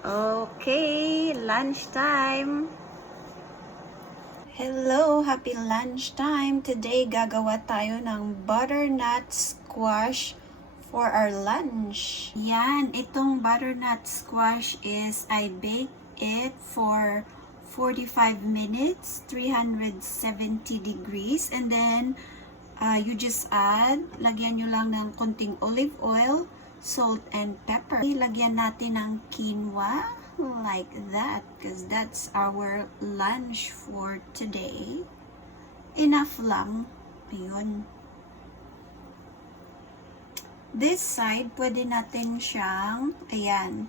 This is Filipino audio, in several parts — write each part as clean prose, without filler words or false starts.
Okay, lunchtime. Hello, happy lunchtime. Today, gagawa tayo ng butternut squash for our lunch. Yan, itong butternut squash is I baked it for 45 minutes, 370 degrees, and then you just lagyan nyo lang ng konting olive oil, salt and pepper. Lagyan natin ng quinoa like that because that's our lunch for today. Enough lang. Ayun. This side, pwede natin siyang, ayan,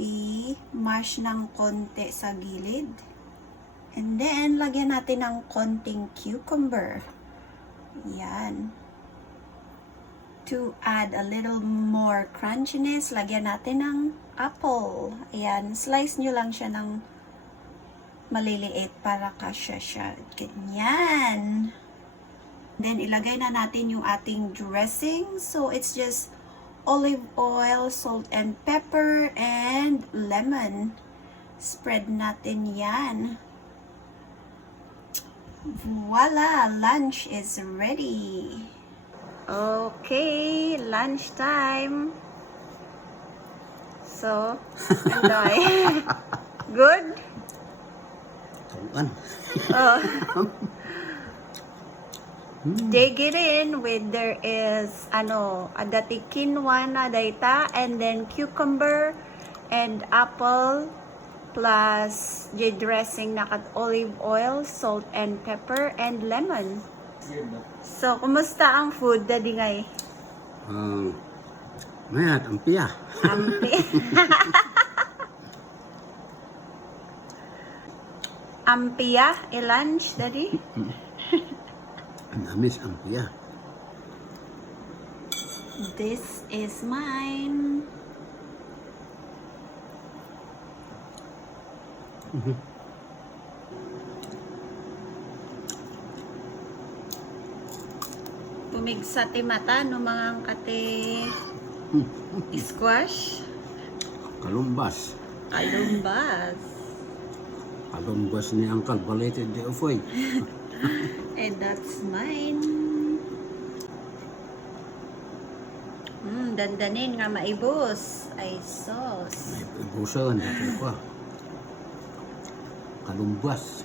i-mash ng konti sa gilid. And then, lagyan natin ng konting cucumber. Ayan. To add a little more crunchiness, lagyan natin ng apple. Ayan, slice nyo lang siya ng maliliit para kasya siya. Ganyan. Then, ilagay na natin yung ating dressing. So, it's just olive oil, salt and pepper, and lemon. Spread natin yan. Voila! Lunch is ready. Okay, lunchtime. So, Andoy. Good? Oh. Dig it in with there is adati quinoa na data, and then cucumber and apple plus the dressing na kat olive oil, salt and pepper and lemon. So, kumusta ang food, Daddy Ngay? Mayat, ampiya. Ampi. Ampiya, lunch, Daddy? Ang amis, ampiya. This is mine. Pumigsa ti mata no mga kate squash. Kalumbas. Kalumbas. Kalumbas ni Uncle Balated de Ufoy. And that's mine. Dandanin nga maibos. Ay sauce. May ibusan, dito pa. Kalumbas.